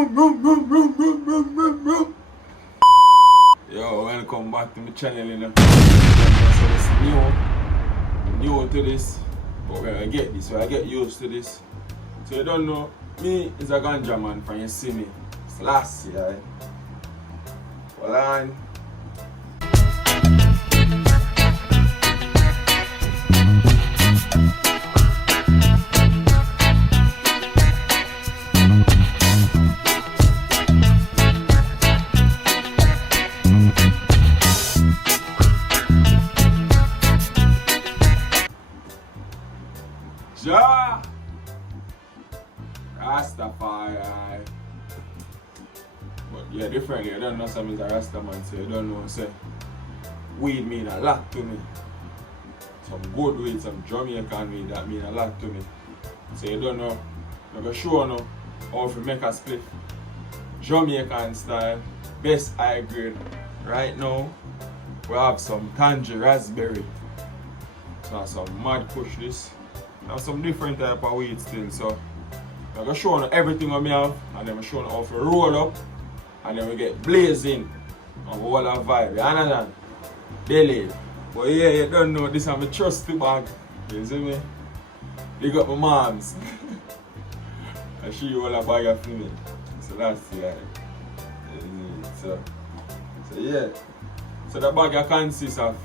Yo, welcome back to my channel, you know. So it's new to this, but when I get this, when I get used to this. So you don't know, me is a ganja man from you see me. It's last year, Well, on. Ja! Rastafari. But yeah, differently. I don't know some is a Rasta man, so you don't know. Say, weed mean a lot to me. Some good weed, some Jamaican weed that mean a lot to me. So you don't know. I'm going to show you how to make a spliff. Jamaican style, best high grade. Right now, we have some tangerine raspberry. So some mad push this. Have some different type of weed still, so I'm gonna show you everything what I have, and then I'm show you how to roll up, and then we get blazing and all that vibe. You understand? Daily. But yeah, you don't know this is my trusty bag. You see me? They got my moms. I show you all the bag of me. So that's it. So yeah. So the bag consists of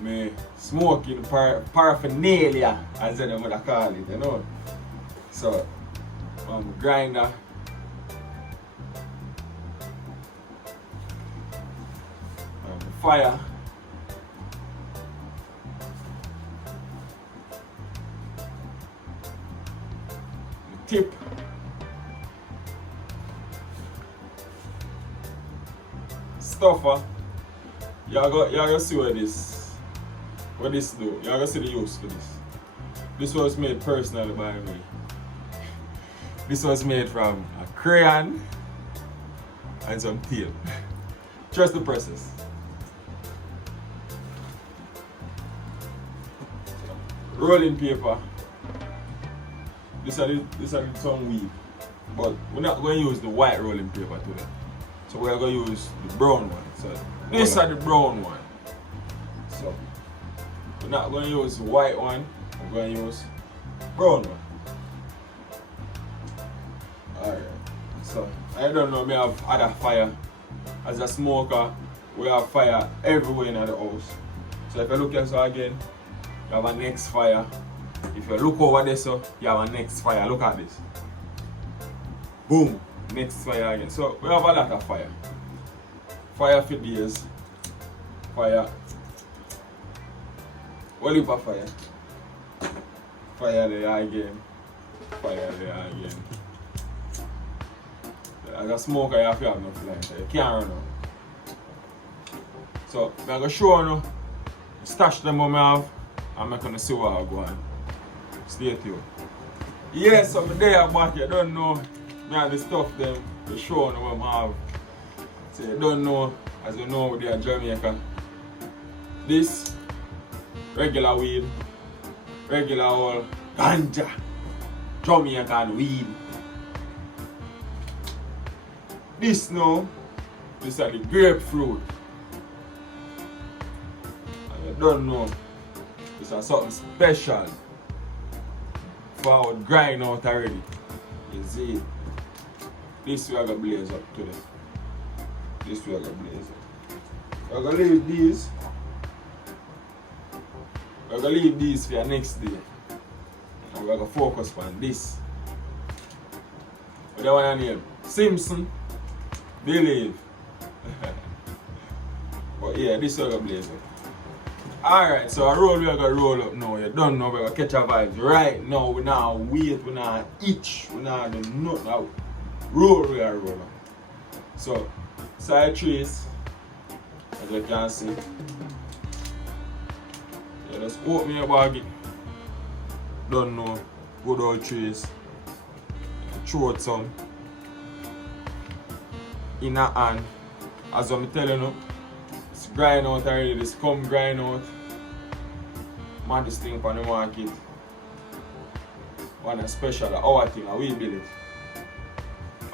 me smoking paraphernalia, as they would call it, you know. So, grinder, fire, tip, stuffer. You see what this do. You're gonna see the use for this. This was made personally by me. This was made from a crayon and some tape. Trust the process. Rolling paper. This is some weed. But we're not going to use the white rolling paper today. So we're going to use the brown one. So this is the brown one. So we're not going to use the white one, we're going to use brown one. Alright, so I don't know, me have other fire. As a smoker, we have fire everywhere in the house. So if you look here so again, you have a next fire. If you look over there so, you have a next fire. Look at this. Boom, next fire again. So we have a lot of fire. Fire for days. Fire. What heap of fire? Fire there again. Fire there again. As a smoker, you have to have enough light. You can't run out. So, I'm going to show you, stash them what I have, and I'm going to see what I go on. Stay tuned. Yes, I'm there back. You don't know. I have the stuff them to show you what I have. So, you don't know, as you know, they are Jamaican. This regular weed, regular old ganja, Jamaican weed. This now, this is the grapefruit. And you don't know, this is something special. For grind out already. You see, this we are going to blaze up today. This we are going to blaze up. We're going to leave these. We're going to leave these for your next day. And we're going to focus on this. What do you want to name? Simpson. Believe. But yeah, this is we're going to blaze up. Alright, so a roll we're going to roll up now. You don't know we're going to catch a vibe. Right now, we're not wait, we're not itch, we're not do nothing now. Roll we are roll up. So, side trees, as you can see. Yeah, just open your bag. Don't know, good old trees. Throw out some in a hand. As I'm telling you, it's grind out already, this come grind out. Man, this thing on the market. One special, our thing, we build it.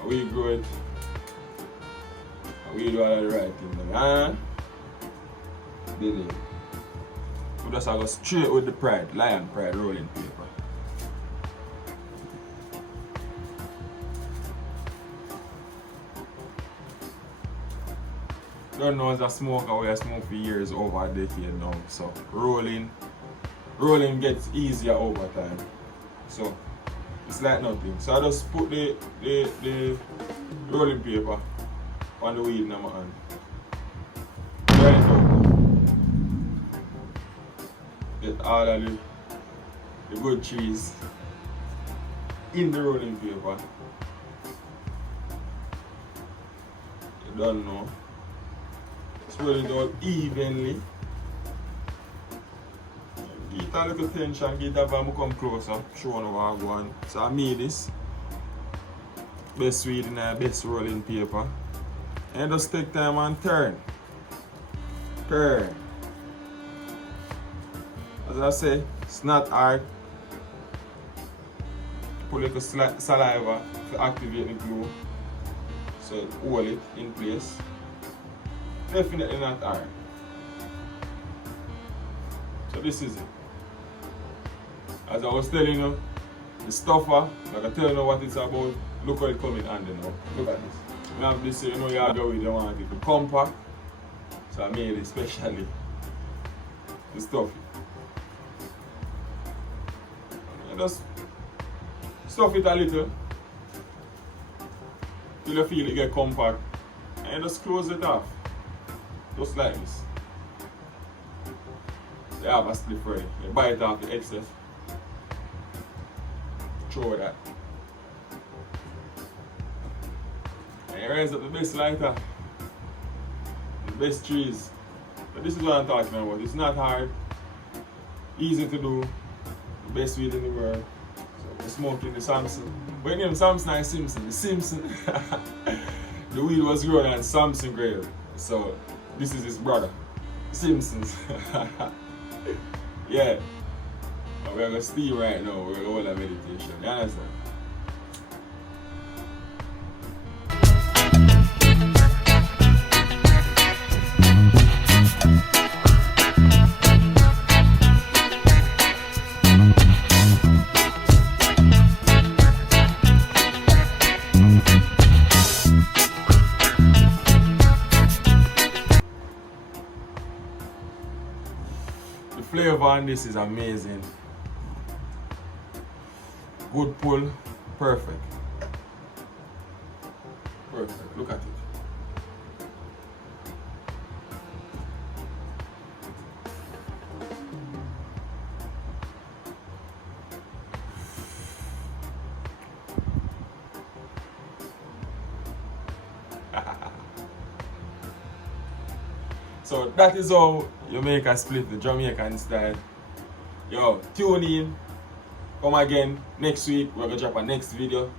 We grow it. We do all the right thing. Believe. We just go straight with the pride, lion pride rolling paper. Don't know as a smoker, we have smoked for years, over a decade now. So rolling gets easier over time. So it's like nothing. So I just put the rolling paper on the weed in my hand. Dry it out. Get all of the good cheese in the rolling paper. You don't know. Swirl it out evenly. Get a little tension, get that one come closer, show you what I want. So I made this. Best weed in a best rolling paper. And just take time and turn. Turn. As I say, it's not hard. Put a little saliva to activate the glue. So hold it in place. Definitely not hard. So this is it. As I was telling you, the stuffer, like I tell you what it's about, look how it comes in handy now. Look at this. We have this, you know, you have to you want it to compact. So I made it especially to stuff it. And just stuff it a little till you feel it get compact. And just close it off. Just like this. You have a Spliff ready. You bite off the excess. Throw that. And you raise up the best lighter. The best trees. But this is what I'm talking about. It's not hard. Easy to do. The best weed in the world. So we're smoking the Samson. But name Samson and Simpson. The Simpson. The weed was grown on Samson grave. So this is his brother. Simpsons. Yeah. But we're gonna steam right now. We're gonna hold a meditation. You understand? The flavor on this is amazing. Good pull, perfect. Perfect, look at it. So that is how you make a Spliff the Jamaican style. Yo, tune in. Come again next week. We're gonna drop a next video.